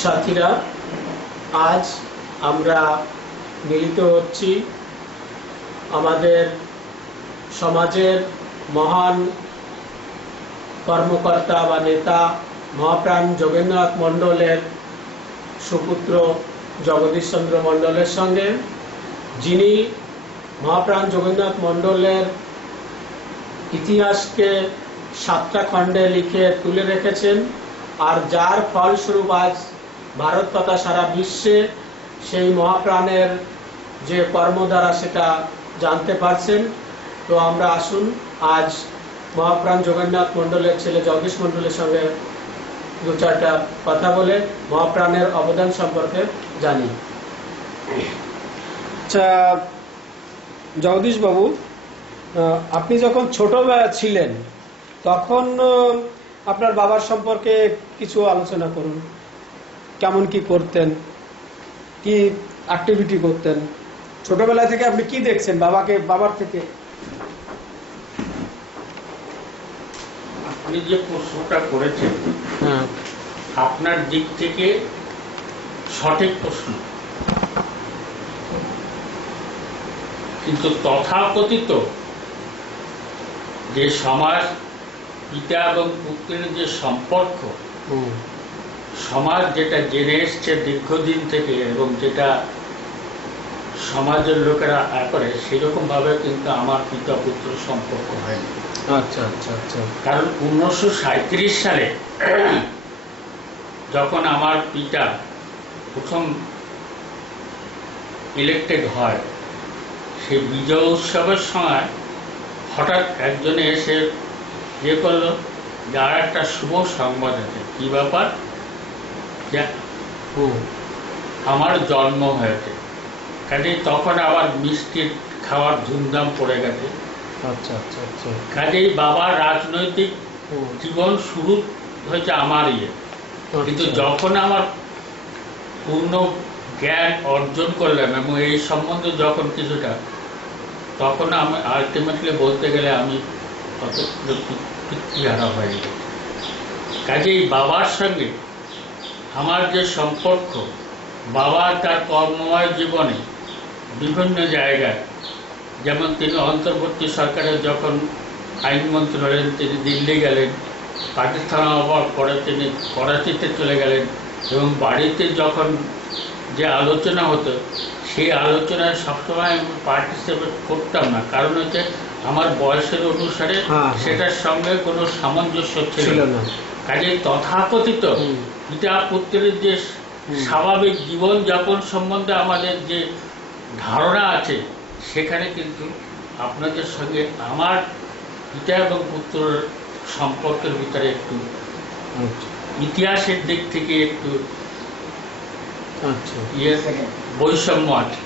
সাথীরা, আজ আমরা মিলিত হচ্ছি আমাদের সমাজের মহান কর্মকর্তা বা নেতা মহাপ্রাণ যোগেন্দ্রনাথ মণ্ডলের সুপুত্র জগদীশ চন্দ্র মণ্ডলের সঙ্গে, যিনি মহাপ্রাণ যোগেন্দ্রনাথ মণ্ডলের ইতিহাসকে 7টা খণ্ডে লিখে তুলে রেখেছেন, আর যার ফলস্বরূপ আজ ভারত তথা সারা বিশ্বে সেই মহাপ্রাণের যে কর্মধারা সেটা জানতে পারছেন। তো আমরা আসুন আজ মহাপ্রাণ যোগেন্দ্রনাথ মণ্ডলের ছেলে জগদীশ মণ্ডলের সঙ্গে দু চারটা কথা বলে মহাপ্রাণের অবদান সম্পর্কে জানি। আচ্ছা জগদীশ বাবু, আপনি যখন ছোটবেলা ছিলেন তখন আপনার বাবার সম্পর্কে কিছু আলোচনা করুন। কেমন কি করতেন, কি অ্যাক্টিভিটি করতেন, ছোটবেলা থেকে আপনি কি দেখছেন বাবার থেকে? আপনি যে প্রশ্নটা করেছেন আপনার দিক থেকে সঠিক প্রশ্ন, কিন্তু তথাকথিত যে সমাজ পিতা এবং পুত্রের যে সম্পর্ক, সমাজ যেটা জেনে এসছে দীর্ঘদিন থেকে এবং যেটা সমাজের লোকেরা করে, সেরকম ভাবে কিন্তু আমার পিতা পুত্র সম্পর্ক হয়নি। আচ্ছা আচ্ছা আচ্ছা। কারণ 1937 সালে যখন আমার পিতা প্রথম ইলেক্টেড হয়, সেই বিজয় উৎসবের সময় হঠাৎ একজনে এসে করলো, যার একটা শুভ সংবাদ আছে। কি ব্যাপার? যে আমার জন্ম হয়েছে। কাজে তখন আবার মিষ্টি খাওয়ার ধুমধাম পড়ে গেছে। আচ্ছা আচ্ছা আচ্ছা। কাজেই বাবার রাজনৈতিক জীবন শুরু হয়েছে আমার কিন্তু যখন আমার পূর্ণ জ্ঞান অর্জন করলাম এবং এই সম্বন্ধে যখন কিছুটা, তখন আমি আলটিমেটলি বলতে গেলে আমি পিতৃহারা হয়ে গেছি। কাজেই বাবার সঙ্গে আমার যে সম্পর্ক, বাবা তার কর্মময় জীবনে বিভিন্ন জায়গায়, যেমন তিনি অন্তর্বর্তী সরকারের যখন আইনমন্ত্রী হলেন, তিনি দিল্লি গেলেন, পাকিস্তান হওয়ার পরে তিনি করাচিতে চলে গেলেন, এবং বাড়িতে যখন যে আলোচনা হতো সেই আলোচনায় সবসময় আমি পার্টিসিপেট করতাম না। কারণ হচ্ছে আমার বয়সের অনুসারে সেটার সঙ্গে কোনো সামঞ্জস্য ছিল না। কাজেই তথাকথিত পিতা পুত্রের যে স্বাভাবিক জীবনযাপন সম্বন্ধে আমাদের যে ধারণা আছে, সেখানে কিন্তু আপনাদের সঙ্গে আমার পিতা এবং পুত্রের সম্পর্কের ভিতরে একটু ইতিহাসের দিক থেকে একটু বৈষম্য আছে।